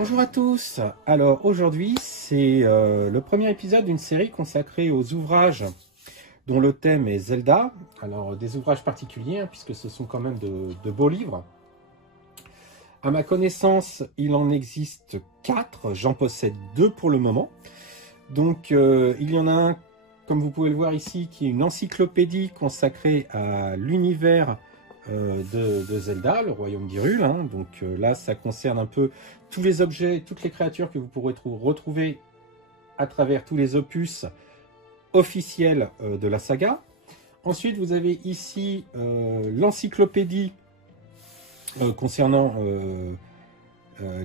Bonjour à tous. Alors aujourd'hui c'est le premier épisode d'une série consacrée aux ouvrages dont le thème est Zelda. Alors des ouvrages particuliers puisque ce sont quand même de beaux livres. À ma connaissance il en existe 4, j'en possède 2 pour le moment. Donc il y en a un, comme vous pouvez le voir ici, qui est une encyclopédie consacrée à l'univers de Zelda, le royaume d'Hyrule. Donc là, ça concerne un peu tous les objets, toutes les créatures que vous pourrez retrouver à travers tous les opus officiels de la saga. Ensuite, vous avez ici l'encyclopédie concernant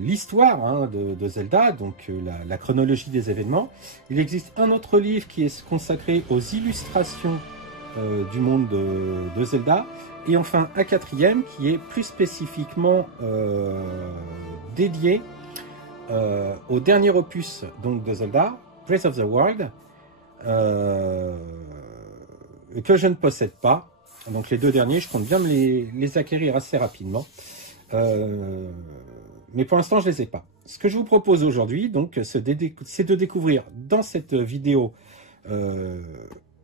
l'histoire de Zelda, donc la chronologie des événements. Il existe un autre livre qui est consacré aux illustrations du monde de Zelda. Et enfin un quatrième qui est plus spécifiquement dédié au dernier opus donc, de Zelda, Breath of the Wild, que je ne possède pas. Donc les 2 derniers, je compte bien me les acquérir assez rapidement. Mais pour l'instant, je ne les ai pas. Ce que je vous propose aujourd'hui, donc, c'est de découvrir dans cette vidéo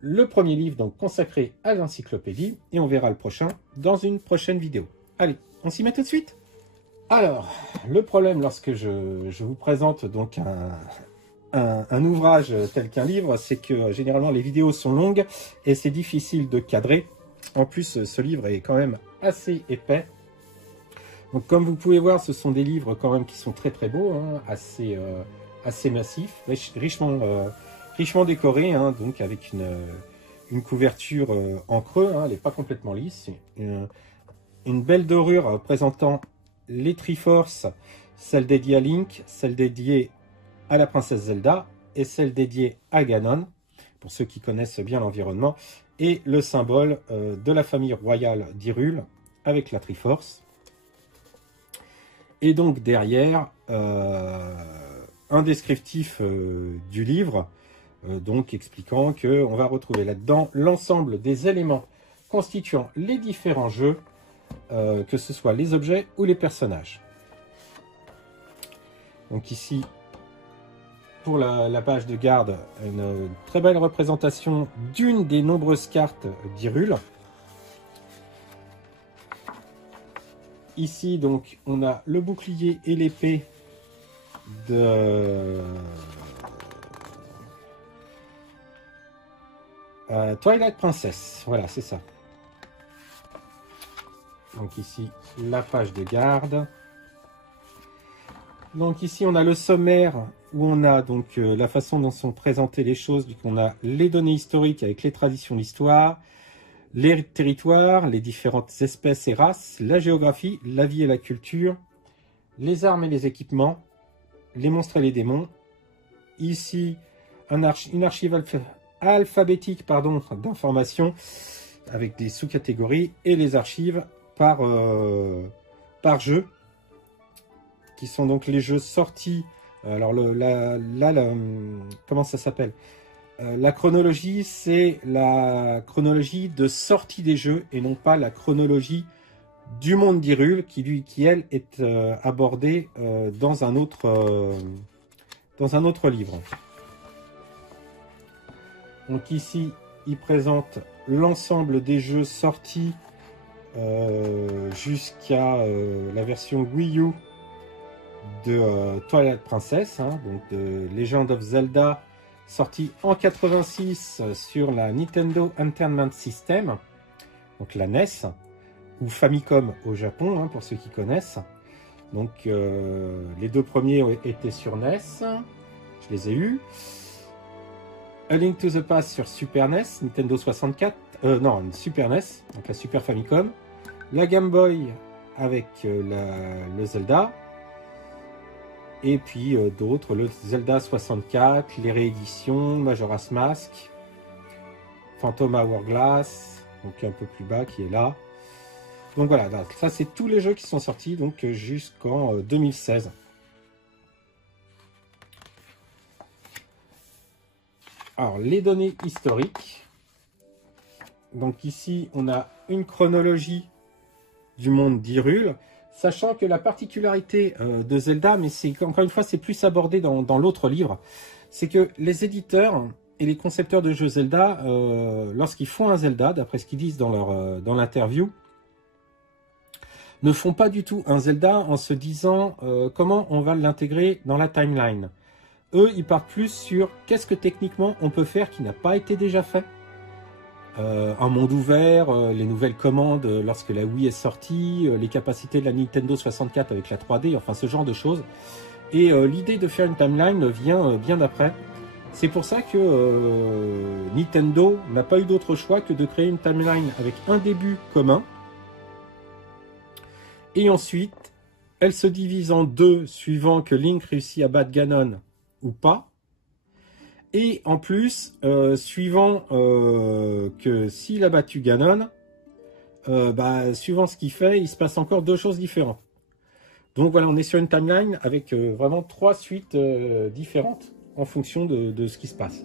le premier livre donc consacré à l'encyclopédie, et on verra le prochain dans une prochaine vidéo. Allez, on s'y met tout de suite. Alors, le problème lorsque je vous présente donc un ouvrage tel qu'un livre, c'est que généralement les vidéos sont longues et c'est difficile de cadrer. En plus, ce livre est quand même assez épais. Donc comme vous pouvez voir, ce sont des livres quand même qui sont très très beaux, assez massifs, richement décoré, donc avec une couverture en creux, elle n'est pas complètement lisse. Une belle dorure présentant les Triforces, celle dédiée à Link, celle dédiée à la princesse Zelda et celle dédiée à Ganon, pour ceux qui connaissent bien l'environnement, et le symbole de la famille royale d'Hyrule avec la Triforce. Et donc derrière, un descriptif du livre, donc expliquant qu'on va retrouver là-dedans l'ensemble des éléments constituant les différents jeux, que ce soit les objets ou les personnages. Donc ici, pour la page de garde, une très belle représentation d'une des nombreuses cartes d'Hyrule. Ici, donc, on a le bouclier et l'épée de Twilight Princess. Voilà, c'est ça. Donc ici, la page de garde. Donc ici, on a le sommaire où on a donc la façon dont sont présentées les choses. Donc on a les données historiques avec les traditions de l'histoire, les territoires, les différentes espèces et races, la géographie, la vie et la culture, les armes et les équipements, les monstres et les démons. Ici, une archive alphabétique d'informations avec des sous-catégories et les archives par jeu, qui sont donc les jeux sortis. Alors comment ça s'appelle? La chronologie, c'est la chronologie de sortie des jeux et non pas la chronologie du monde d'Hyrule qui elle, est abordée dans un autre livre. Donc ici, il présente l'ensemble des jeux sortis jusqu'à la version Wii U de Twilight Princess, donc de Legend of Zelda, sorti en 86 sur la Nintendo Entertainment System, donc la NES, ou Famicom au Japon, pour ceux qui connaissent. Donc les 2 premiers étaient sur NES, je les ai eus. A Link to the Past sur Super NES, Nintendo 64, Super NES, donc la Super Famicom. La Game Boy avec le Zelda. Et puis d'autres, le Zelda 64, les rééditions, Majora's Mask, Phantom Hourglass, donc un peu plus bas qui est là. Donc voilà, ça c'est tous les jeux qui sont sortis donc jusqu'en 2016. Alors les données historiques. Donc ici on a une chronologie du monde d'Hyrule. Sachant que la particularité de Zelda, mais c'est encore une fois, c'est plus abordé dans l'autre livre, c'est que les éditeurs et les concepteurs de jeux Zelda, lorsqu'ils font un Zelda, d'après ce qu'ils disent dans l'interview, ne font pas du tout un Zelda en se disant comment on va l'intégrer dans la timeline. Eux, ils partent plus sur qu'est-ce que techniquement on peut faire qui n'a pas été déjà fait. Un monde ouvert, les nouvelles commandes lorsque la Wii est sortie, les capacités de la Nintendo 64 avec la 3D, enfin ce genre de choses. Et l'idée de faire une timeline vient bien après. C'est pour ça que Nintendo n'a pas eu d'autre choix que de créer une timeline avec un début commun. Et ensuite, elle se divise en deux suivant que Link réussit à battre Ganon ou pas. Et en plus, suivant que s'il a battu Ganon, suivant ce qu'il fait, il se passe encore deux choses différentes. Donc voilà, on est sur une timeline avec vraiment trois suites différentes en fonction de ce qui se passe.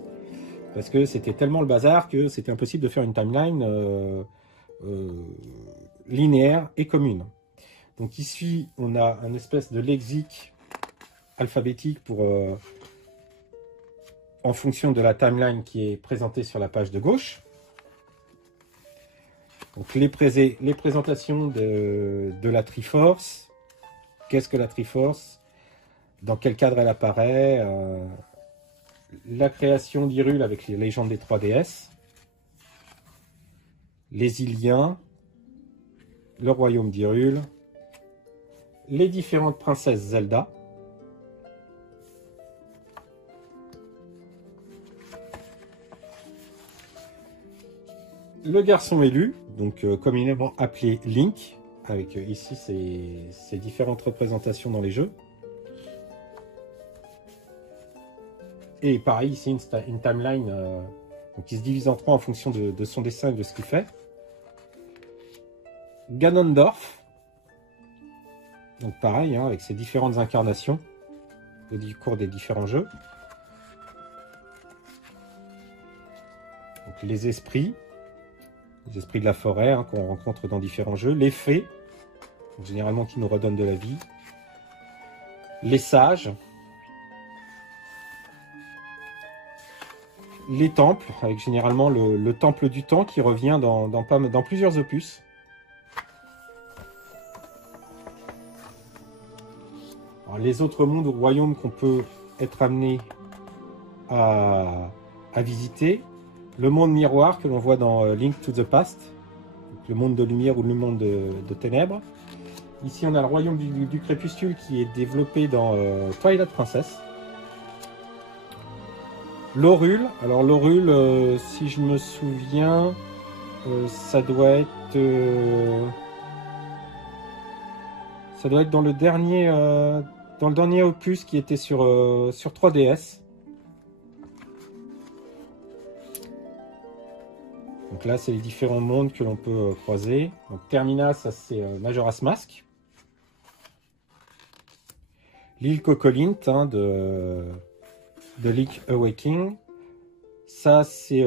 Parce que c'était tellement le bazar que c'était impossible de faire une timeline linéaire et commune. Donc ici, on a un espèce de lexique alphabétique pour... en fonction de la timeline qui est présentée sur la page de gauche. Donc les présentations de la Triforce. Qu'est-ce que la Triforce? Dans quel cadre elle apparaît? La création d'Hyrule avec les légendes des 3DS. Les Iliens. Le royaume d'Hyrule. Les différentes princesses Zelda. Le garçon élu, donc communément appelé Link, avec ici ses différentes représentations dans les jeux. Et pareil, ici une timeline donc qui se divise en trois en fonction de son dessin et de ce qu'il fait. Ganondorf, donc pareil, hein, avec ses différentes incarnations au cours des différents jeux. Donc les esprits de la forêt hein, qu'on rencontre dans différents jeux, les fées, généralement qui nous redonnent de la vie, les sages, les temples, avec généralement le temple du temps qui revient dans plusieurs opus. Alors, les autres mondes ou royaumes qu'on peut être amené à visiter. Le monde miroir que l'on voit dans Link to the Past, le monde de lumière ou le monde de ténèbres. Ici, on a le royaume du crépuscule qui est développé dans Twilight Princess. L'Horule. Alors l'Horule, si je me souviens, ça doit être dans le dernier opus qui était sur 3DS. Donc là, c'est les différents mondes que l'on peut croiser. Donc Termina, ça c'est Majora's Mask. L'île Cocolint hein, de Link Awakening. Ça c'est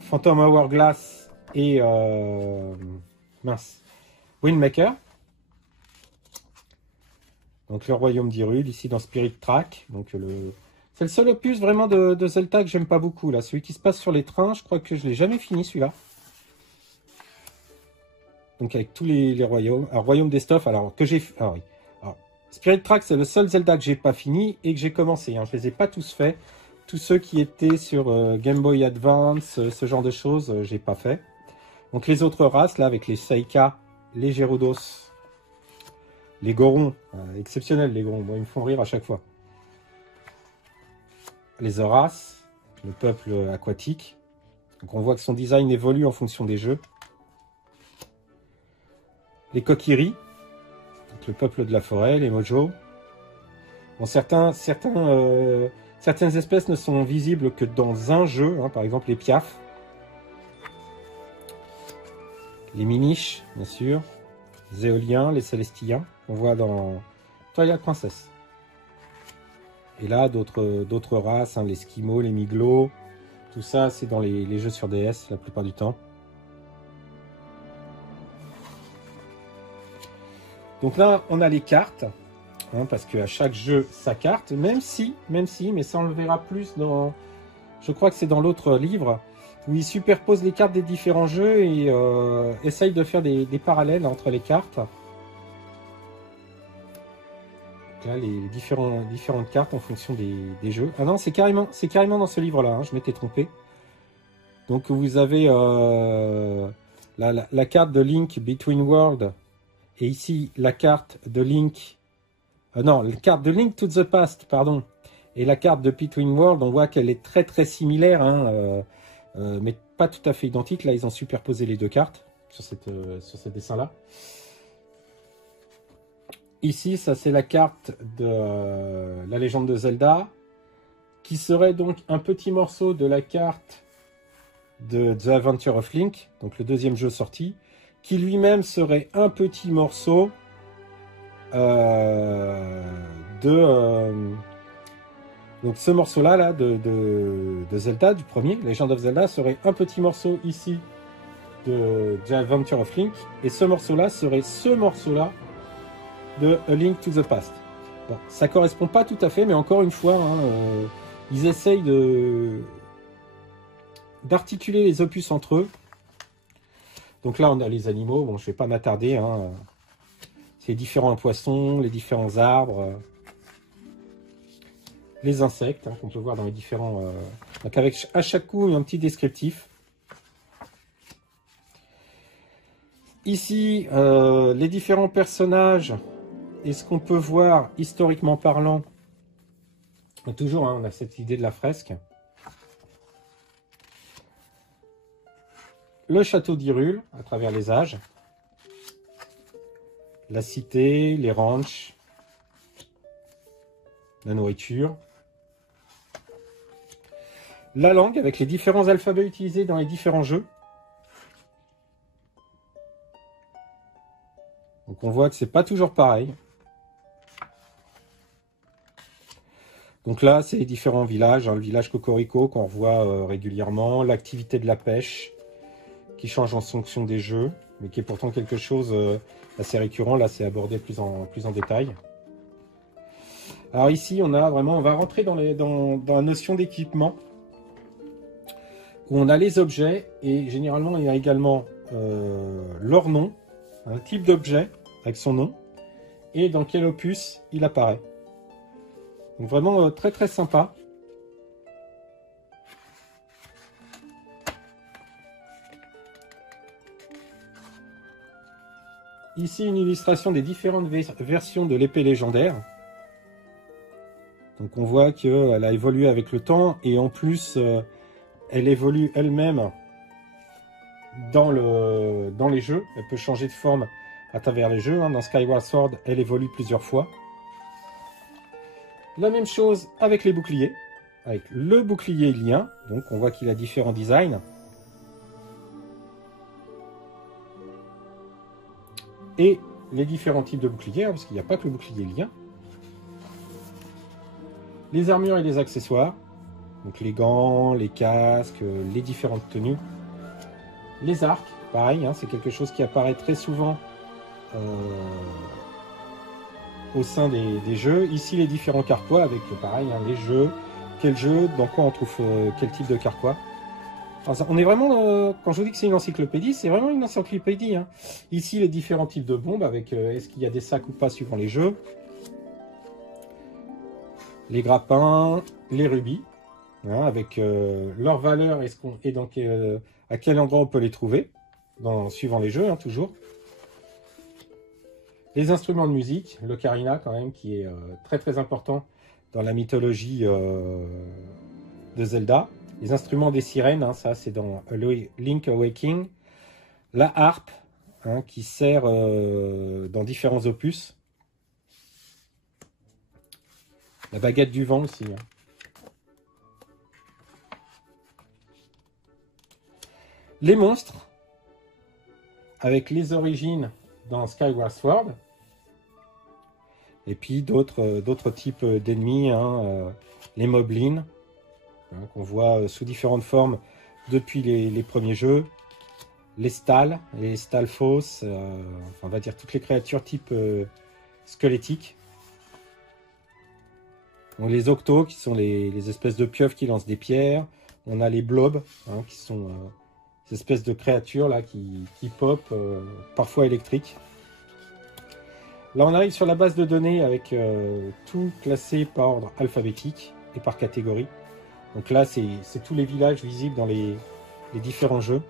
Phantom Hourglass et Windmaker. Donc le royaume d'Hyrule, ici dans Spirit Track. Donc c'est le seul opus vraiment de Zelda que j'aime pas beaucoup. Là. Celui qui se passe sur les trains, je crois que je l'ai jamais fini celui-là. Donc avec tous les royaumes. Alors royaume des Stuff, alors que j'ai... Ah oui. Alors, Spirit Track, c'est le seul Zelda que j'ai pas fini et que j'ai commencé. Hein. Je les ai pas tous faits. Tous ceux qui étaient sur Game Boy Advance, ce genre de choses, j'ai pas fait. Donc les autres races, là, avec les Saika, les Gerudos, les Gorons, exceptionnels les Gorons, moi, ils me font rire à chaque fois. Les Horaces, le peuple aquatique. Donc on voit que son design évolue en fonction des jeux. Les Kokiri, donc le peuple de la forêt, les Mojo. Bon, certaines espèces ne sont visibles que dans un jeu, hein, par exemple les Piaf. Les Miniches, bien sûr. Les Éoliens, les Célestiens, on voit dans Twilight Princess. Et là, d'autres races, hein, les Skimo, les Miglos, tout ça, c'est dans les jeux sur DS la plupart du temps. Donc là, on a les cartes, hein, parce qu'à chaque jeu, sa carte, même si, mais ça on le verra plus dans... Je crois que c'est dans l'autre livre, où il superpose les cartes des différents jeux et essaye de faire des parallèles entre les cartes. Donc là, les différentes cartes en fonction des jeux. Ah non, c'est carrément dans ce livre-là, hein, je m'étais trompé. Donc vous avez la carte de Link Between Worlds, et ici la carte de Link... non, la carte de Link to the Past, pardon. Et la carte de Between Worlds, on voit qu'elle est très très similaire, hein, mais pas tout à fait identique. Là, ils ont superposé les deux cartes sur ce dessin-là. Ici, ça c'est la carte de la légende de Zelda, qui serait donc un petit morceau de la carte de The Adventure of Link, donc le deuxième jeu sorti, qui lui-même serait un petit morceau donc ce morceau-là là, de Zelda, du premier, Legend of Zelda, serait un petit morceau ici de The Adventure of Link, et ce morceau-là serait ce morceau-là de A Link to the Past. Bon, ça correspond pas tout à fait, mais encore une fois, hein, ils essayent d'articuler les opus entre eux. Donc là, on a les animaux, bon, je vais pas m'attarder, hein. C'est les différents poissons, les différents arbres, les insectes, hein, qu'on peut voir dans les différents... Donc avec à chaque coup un petit descriptif. Ici, les différents personnages et ce qu'on peut voir historiquement parlant. Toujours, hein, on a cette idée de la fresque. Le château d'Hyrule, à travers les âges. La cité, les ranchs, la nourriture. La langue, avec les différents alphabets utilisés dans les différents jeux. Donc on voit que c'est pas toujours pareil. Donc là, c'est les différents villages, hein, le village Cocorico qu'on revoit régulièrement, l'activité de la pêche qui change en fonction des jeux, mais qui est pourtant quelque chose assez récurrent. Là, c'est abordé plus en détail. Alors ici, on va rentrer dans la notion d'équipement, où on a les objets, et généralement, il y a également leur nom, un type d'objet avec son nom, et dans quel opus il apparaît. Donc vraiment très très sympa. Ici, une illustration des différentes versions de l'épée légendaire. Donc on voit qu'elle a évolué avec le temps, et en plus, elle évolue elle-même dans les jeux. Elle peut changer de forme à travers les jeux, hein. Dans Skyward Sword, elle évolue plusieurs fois. La même chose avec les boucliers, avec le bouclier lien. Donc on voit qu'il a différents designs. Et les différents types de boucliers, hein, parce qu'il n'y a pas que le bouclier lien. Les armures et les accessoires. Donc les gants, les casques, les différentes tenues. Les arcs, pareil, hein, c'est quelque chose qui apparaît très souvent au sein des jeux. Ici, les différents carquois avec, pareil, hein, les jeux, quel jeu, dans quoi on trouve quel type de carquois. Enfin, on est vraiment, quand je vous dis que c'est une encyclopédie, c'est vraiment une encyclopédie, hein. Ici, les différents types de bombes, avec est-ce qu'il y a des sacs ou pas suivant les jeux. Les grappins, les rubis, hein, avec leur valeur et donc à quel endroit on peut les trouver, suivant les jeux, hein, toujours. Les instruments de musique, l'ocarina quand même, qui est très très important dans la mythologie de Zelda. Les instruments des sirènes, hein, ça c'est dans Link Awakening. La harpe, hein, qui sert dans différents opus. La baguette du vent aussi. Hein. Les monstres, avec les origines dans Skyward Sword. Et puis d'autres types d'ennemis, hein, les moblins, hein, qu'on voit sous différentes formes depuis les premiers jeux. les Stalfos, enfin, on va dire toutes les créatures type squelettiques. Donc, les Octos, qui sont les espèces de pieuvres qui lancent des pierres. On a les Blobs, hein, qui sont ces espèces de créatures là qui pop, parfois électriques. Là, on arrive sur la base de données avec tout classé par ordre alphabétique et par catégorie. Donc là, c'est tous les villages visibles dans les différents jeux.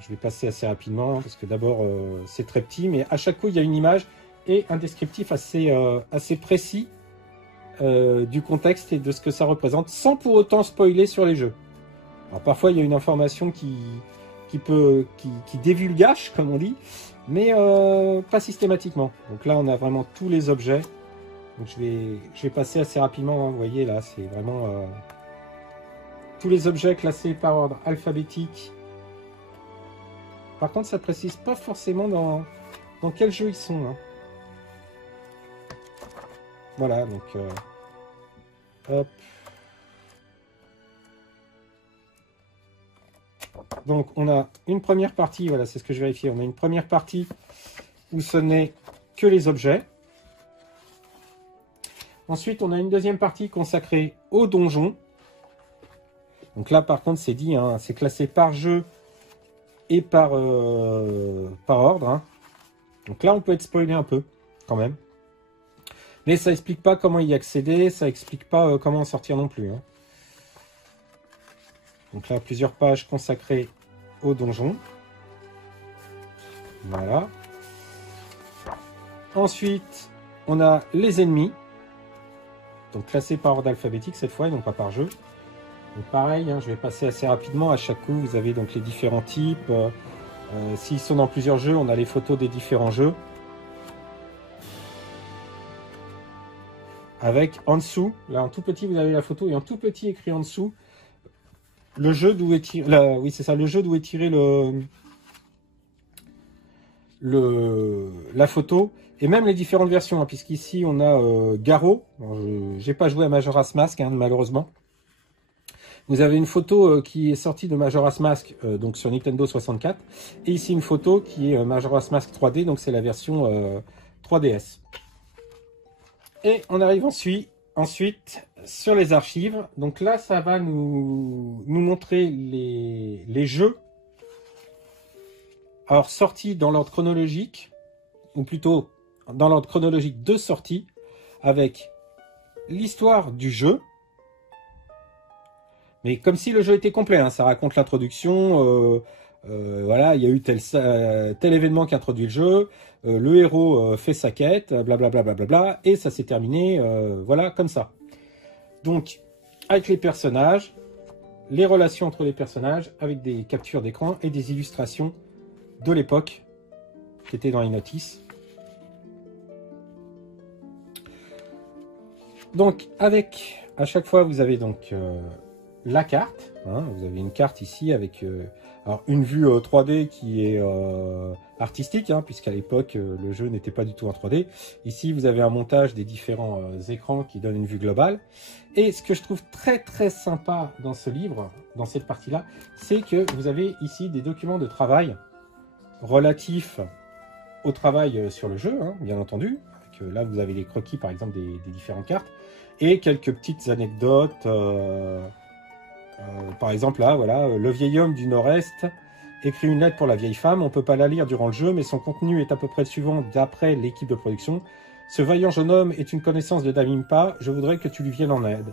Je vais passer assez rapidement, parce que d'abord, c'est très petit, mais à chaque coup, il y a une image et un descriptif assez précis du contexte et de ce que ça représente, sans pour autant spoiler sur les jeux. Alors parfois, il y a une information qui dévulgage, comme on dit, mais pas systématiquement. Donc là, on a vraiment tous les objets. Donc je vais passer assez rapidement, hein. Vous voyez là, c'est vraiment tous les objets classés par ordre alphabétique. Par contre, ça ne précise pas forcément dans quel jeu ils sont, hein. Voilà, donc hop. Donc on a une première partie, voilà, c'est ce que je vérifie. On a une première partie où ce n'est que les objets. Ensuite, on a une deuxième partie consacrée aux donjons. Donc là, par contre, c'est dit, hein, c'est classé par jeu et par ordre, hein. Donc là, on peut être spoilé un peu, quand même. Mais ça explique pas comment y accéder, ça explique pas comment en sortir non plus, hein. Donc là, plusieurs pages consacrées aux donjons. Voilà. Ensuite, on a les ennemis. Donc classés par ordre alphabétique cette fois, et non pas par jeu. Donc pareil, hein, je vais passer assez rapidement. À chaque coup, vous avez donc les différents types. S'ils sont dans plusieurs jeux, on a les photos des différents jeux. Avec en dessous, là en tout petit, vous avez la photo, et en tout petit écrit en dessous, le jeu d'où est tiré, oui c'est ça, le jeu d'où est tiré la photo, et même les différentes versions, hein, puisqu'ici on a Garo. J'ai pas joué à Majora's Mask, hein, malheureusement. Vous avez une photo qui est sortie de Majora's Mask, donc sur Nintendo 64, et ici une photo qui est Majora's Mask 3D, donc c'est la version 3DS. Et on arrive ensuite sur les archives. Donc là, ça va nous montrer les jeux. Alors, sortis dans l'ordre chronologique, ou plutôt dans l'ordre chronologique de sortie, avec l'histoire du jeu. Mais comme si le jeu était complet, hein. Ça raconte l'introduction. Voilà, il y a eu tel événement qui introduit le jeu. Le héros fait sa quête, blablabla, blablabla, et ça s'est terminé, voilà, comme ça. Donc, avec les personnages, les relations entre les personnages, avec des captures d'écran et des illustrations de l'époque qui étaient dans les notices. Donc, à chaque fois, vous avez donc la carte. Hein, vous avez une carte ici avec alors une vue 3D qui est artistique, hein, puisqu'à l'époque, le jeu n'était pas du tout en 3D. Ici, vous avez un montage des différents écrans qui donnent une vue globale. Et ce que je trouve très très sympa dans ce livre, dans cette partie-là, c'est que vous avez ici des documents de travail relatifs au travail sur le jeu, hein, bien entendu. Avec, là, vous avez les croquis, par exemple, des différentes cartes. Et quelques petites anecdotes. Par exemple, là, voilà, le vieil homme du Nord-Est écrit une lettre pour la vieille femme. On ne peut pas la lire durant le jeu, mais son contenu est à peu près le suivant d'après l'équipe de production. Ce vaillant jeune homme est une connaissance de Damimpa. Je voudrais que tu lui viennes en aide.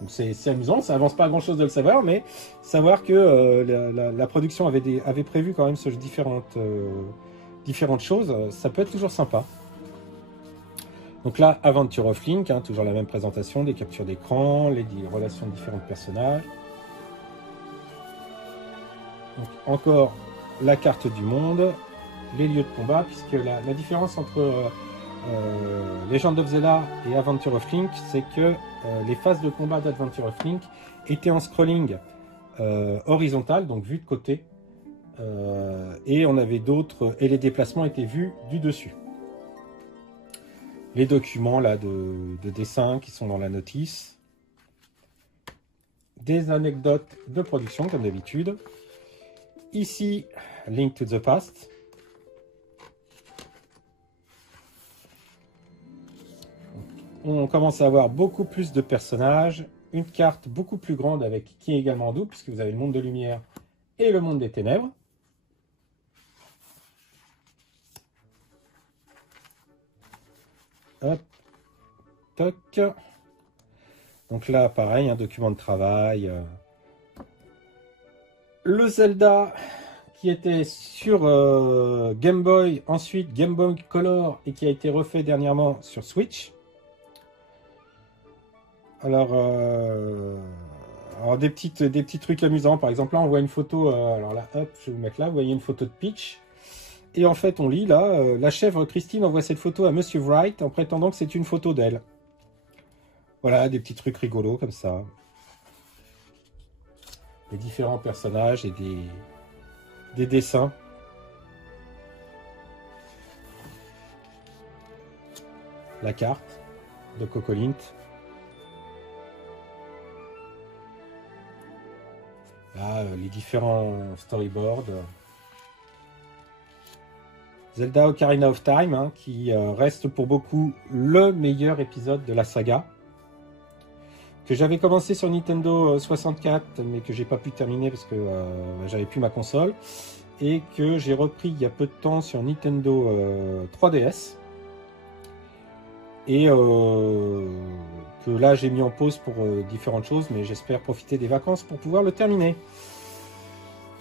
Donc c'est amusant, ça avance pas à grand chose de le savoir, mais savoir que la production avait prévu quand même différentes choses, ça peut être toujours sympa. Donc là, Adventure of Link, hein, toujours la même présentation, des captures d'écran, les relations de différents personnages. Donc, encore la carte du monde, les lieux de combat, puisque la différence entre Legend of Zelda et Adventure of Link, c'est que les phases de combat d'Adventure of Link étaient en scrolling horizontal, donc vu de côté, et on avait d'autres, et les déplacements étaient vus du dessus. Les documents là de dessin qui sont dans la notice, des anecdotes de production comme d'habitude. ici, Link to the Past. On commence à avoir beaucoup plus de personnages, une carte beaucoup plus grande avec qui est également double, puisque vous avez le monde de lumière et le monde des ténèbres. Hop, toc. Donc là, pareil, un document de travail. Le Zelda qui était sur Game Boy, ensuite Game Boy Color et qui a été refait dernièrement sur Switch. Alors des petits trucs amusants. Par exemple, là, on voit une photo. Alors là, hop, je vais vous mettre là. Vous voyez une photo de Peach. Et en fait, on lit là, la chèvre Christine envoie cette photo à Monsieur Wright en prétendant que c'est une photo d'elle. Voilà, des petits trucs rigolos comme ça. Les différents personnages et des dessins. La carte de Cocolint. Là, les différents storyboards. Zelda Ocarina of Time, hein, qui reste pour beaucoup le meilleur épisode de la saga. Que j'avais commencé sur Nintendo 64, mais que j'ai pas pu terminer parce que j'avais plus ma console. Et que j'ai repris il y a peu de temps sur Nintendo 3DS. Et que là j'ai mis en pause pour différentes choses, mais j'espère profiter des vacances pour pouvoir le terminer.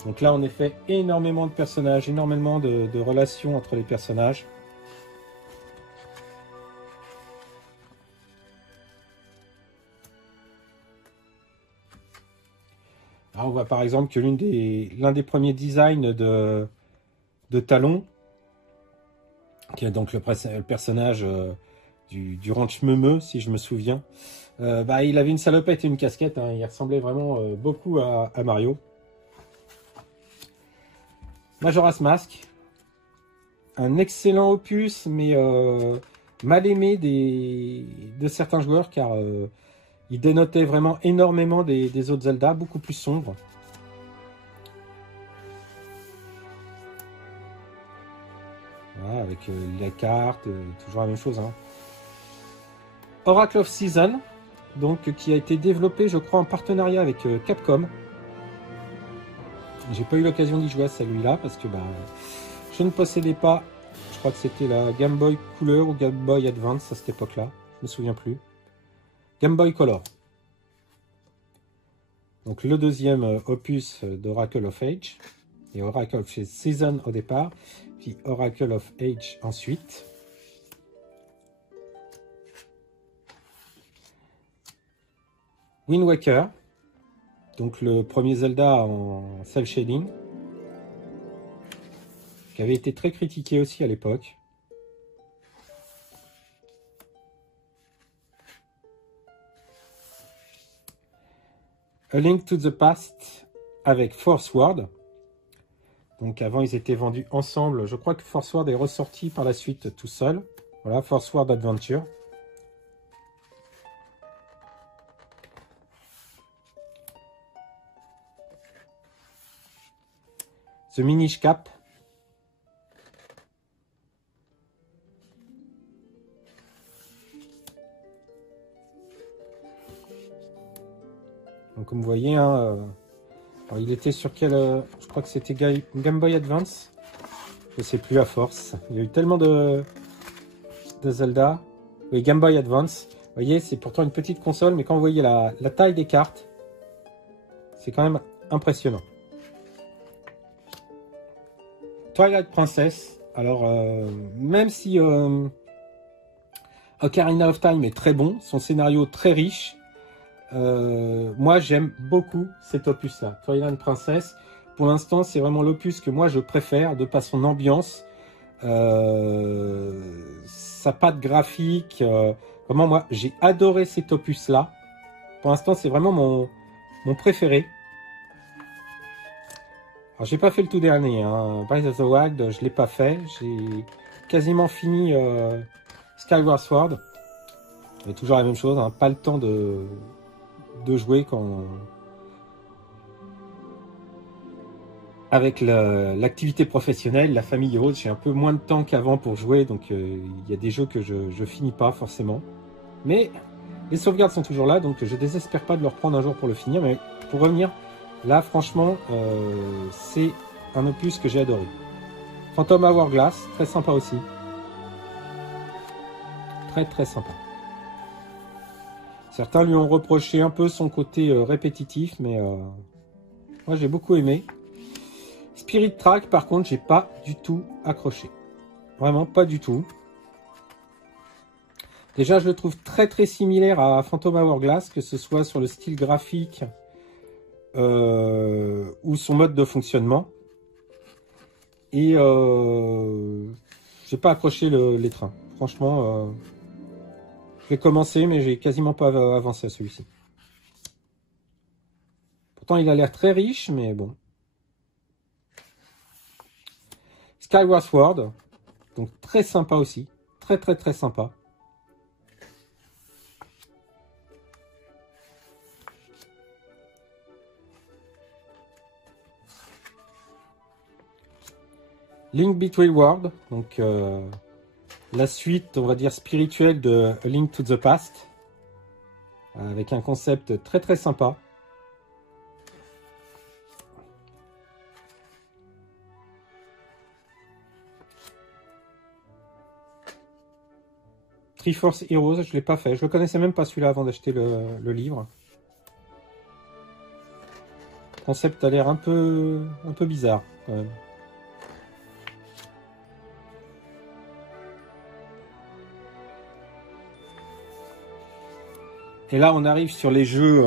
Donc là, en effet, énormément de personnages, énormément de relations entre les personnages. Alors, on voit par exemple que l'un des premiers designs de Talon, qui est donc le personnage du ranch Meumeu, si je me souviens, il avait une salopette et une casquette, hein, il ressemblait vraiment beaucoup à Mario. Majora's Mask, un excellent opus, mais mal aimé de certains joueurs, car il dénotait vraiment énormément des autres Zelda, beaucoup plus sombres. Voilà, avec les cartes, toujours la même chose. Hein. Oracle of Season, donc, qui a été développé, je crois, en partenariat avec Capcom. J'ai pas eu l'occasion d'y jouer à celui-là parce que je ne possédais pas, je crois que c'était la Game Boy Color ou Game Boy Advance à cette époque-là, je me souviens plus. Game Boy Color. Donc le deuxième opus d'Oracle of Age, et Oracle of Season au départ, puis Oracle of Age ensuite. Wind Waker. Donc le premier Zelda en cel shading, qui avait été très critiqué aussi à l'époque. A Link to the Past avec Force World. Donc avant ils étaient vendus ensemble. Je crois que Force World est ressorti par la suite tout seul. Voilà, Force World Adventure. The Minish Cap. Donc comme vous voyez, hein, alors il était sur quel... je crois que c'était Game Boy Advance. Je ne sais plus à force. Il y a eu tellement de Zelda. Oui, Game Boy Advance. Vous voyez, c'est pourtant une petite console, mais quand vous voyez la taille des cartes, c'est quand même impressionnant. Twilight Princess, alors même si Ocarina of Time est très bon, son scénario très riche, moi j'aime beaucoup cet opus là, Twilight Princess. Pour l'instant c'est vraiment l'opus que moi je préfère, de par son ambiance, sa patte graphique, vraiment moi j'ai adoré cet opus là. Pour l'instant c'est vraiment mon préféré. Alors j'ai pas fait le tout dernier, hein. Breath of the Wild, je l'ai pas fait. J'ai quasiment fini Skyward Sword. C'est toujours la même chose, hein. Pas le temps de jouer quand avec l'activité professionnelle, la famille et autres, j'ai un peu moins de temps qu'avant pour jouer, donc il y a des jeux que je finis pas forcément. Mais les sauvegardes sont toujours là, donc je désespère pas de le reprendre un jour pour le finir. Mais pour revenir, là franchement, c'est un opus que j'ai adoré. Phantom Hourglass, très sympa aussi. Très très sympa. Certains lui ont reproché un peu son côté répétitif, mais moi j'ai beaucoup aimé. Spirit Track, par contre, j'ai pas du tout accroché. Vraiment pas du tout. Déjà, je le trouve très très similaire à Phantom Hourglass, que ce soit sur le style graphique ou son mode de fonctionnement. Et j'ai pas accroché les trains. Franchement, j'ai commencé, mais j'ai quasiment pas avancé à celui-ci. Pourtant, il a l'air très riche, mais bon. Skyward Sword, donc très sympa aussi. Très très très sympa. Link Between Worlds, donc la suite, on va dire, spirituelle de A Link to the Past, avec un concept très très sympa. Triforce Heroes, je ne l'ai pas fait, je le connaissais même pas celui-là avant d'acheter le livre. Le concept a l'air un peu bizarre quand même. Et là, on arrive sur les jeux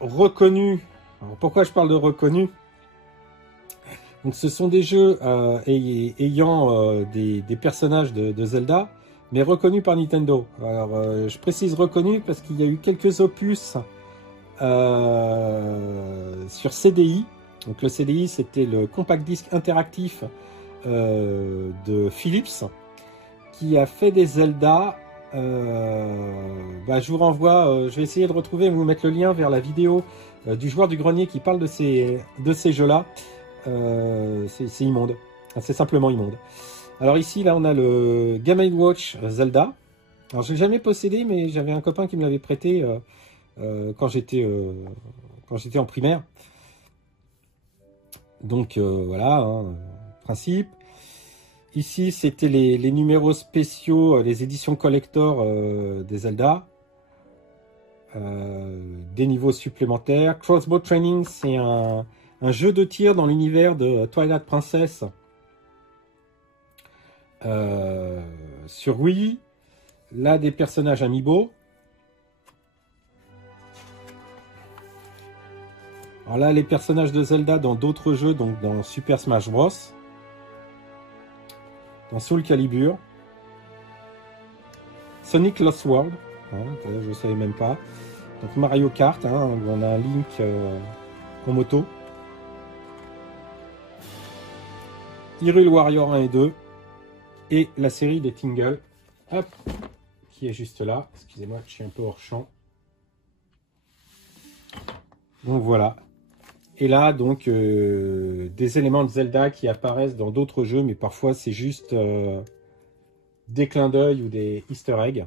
reconnus. Alors, pourquoi je parle de reconnus? Donc, ce sont des jeux ayant des personnages de Zelda, mais reconnus par Nintendo. Alors, je précise reconnus parce qu'il y a eu quelques opus sur CDI. Donc, le CDI, c'était le compact disc interactif de Philips, qui a fait des Zelda. Je vous renvoie, je vais essayer de retrouver, vous mettre le lien vers la vidéo du joueur du grenier qui parle de ces jeux-là. C'est immonde, c'est simplement immonde. Alors ici, là, on a le Game & Watch Zelda. Alors, je l'ai jamais possédé, mais j'avais un copain qui me l'avait prêté quand j'étais en primaire. Donc, voilà, hein, principe. Ici, c'était les numéros spéciaux, les éditions collector des Zelda. Des niveaux supplémentaires. Crossbow Training, c'est un jeu de tir dans l'univers de Twilight Princess sur Wii. Là, des personnages amiibo. Alors là, les personnages de Zelda dans d'autres jeux, donc dans Super Smash Bros. Dans Soul Calibur. Sonic Lost World. Hein, je ne savais même pas. Donc Mario Kart, hein, où on a un Link en moto. Hyrule Warrior 1 et 2. Et la série des Tingle. Hop, qui est juste là. Excusez-moi, je suis un peu hors champ. Donc voilà. Et là, donc, des éléments de Zelda qui apparaissent dans d'autres jeux, mais parfois c'est juste des clins d'œil ou des easter eggs.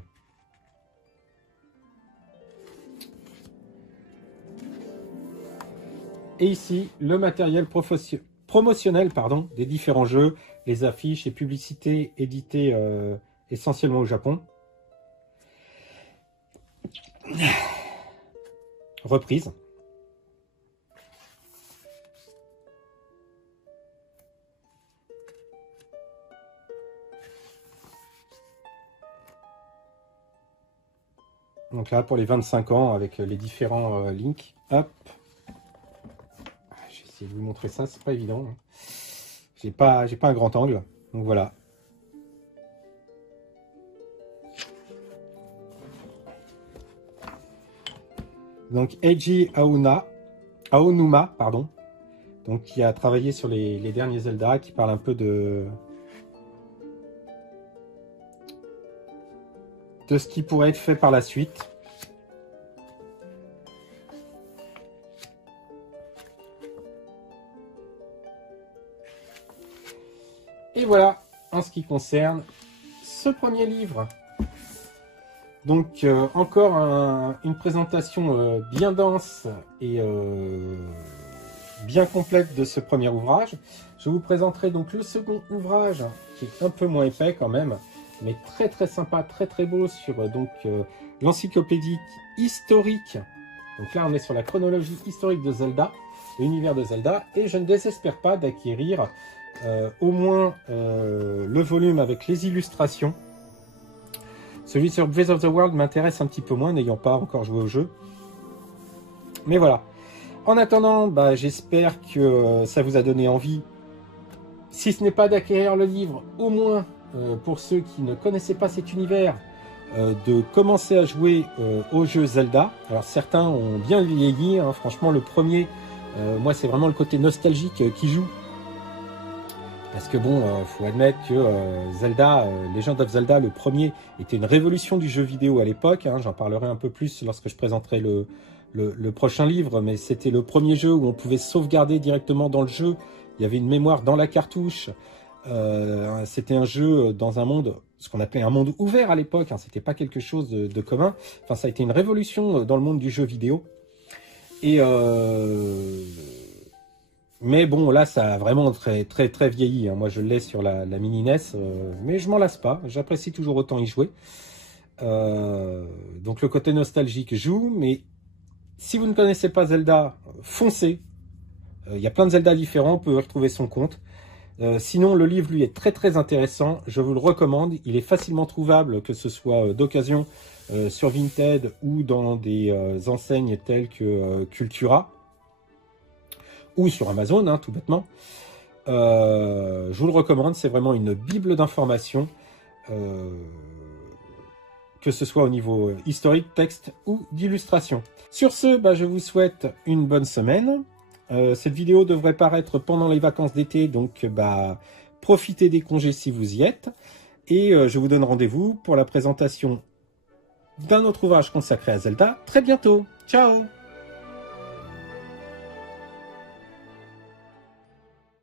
Et ici, le matériel promotionnel des différents jeux, les affiches et publicités éditées essentiellement au Japon. Reprise. Donc là, pour les 25 ans, avec les différents links. Hop. Je vais essayer de vous montrer ça, c'est pas évident. J'ai pas un grand angle. Donc voilà. Donc Eiji Aonuma, pardon. Donc qui a travaillé sur les derniers Zelda, qui parle un peu de ce qui pourrait être fait par la suite. ce qui concerne ce premier livre. Donc encore une présentation bien dense et bien complète de ce premier ouvrage. Je vous présenterai donc le second ouvrage qui est un peu moins épais quand même, mais très très sympa, très très beau sur l'encyclopédie historique. Donc là on est sur la chronologie historique de Zelda, l'univers de Zelda, et je ne désespère pas d'acquérir au moins le volume avec les illustrations. Celui sur Breath of the Wild m'intéresse un petit peu moins, n'ayant pas encore joué au jeu. Mais voilà. En attendant, bah, j'espère que ça vous a donné envie, si ce n'est pas d'acquérir le livre, au moins pour ceux qui ne connaissaient pas cet univers, de commencer à jouer au jeu Zelda. Alors certains ont bien vieilli, hein. Franchement le premier, moi c'est vraiment le côté nostalgique qui joue. Parce que bon, faut admettre que Zelda, Legend of Zelda, le premier, était une révolution du jeu vidéo à l'époque. Hein. J'en parlerai un peu plus lorsque je présenterai le prochain livre, mais c'était le premier jeu où on pouvait sauvegarder directement dans le jeu. Il y avait une mémoire dans la cartouche. C'était un jeu dans un monde, ce qu'on appelait un monde ouvert à l'époque. Hein. C'était pas quelque chose de commun. Enfin, ça a été une révolution dans le monde du jeu vidéo. Et mais bon, là, ça a vraiment très vieilli. Hein. Moi, je l'ai sur la mini NES, mais je m'en lasse pas. J'apprécie toujours autant y jouer. Donc, le côté nostalgique joue, mais si vous ne connaissez pas Zelda, foncez. Il y a plein de Zelda différents, on peut retrouver son compte. Sinon, le livre, lui, est très intéressant. Je vous le recommande. Il est facilement trouvable, que ce soit d'occasion sur Vinted ou dans des enseignes telles que Cultura. Ou sur Amazon, hein, tout bêtement. Je vous le recommande, c'est vraiment une bible d'informations, que ce soit au niveau historique, texte ou d'illustration. Sur ce, bah, je vous souhaite une bonne semaine. Cette vidéo devrait paraître pendant les vacances d'été, donc bah, profitez des congés si vous y êtes. Et je vous donne rendez-vous pour la présentation d'un autre ouvrage consacré à Zelda très bientôt. Ciao!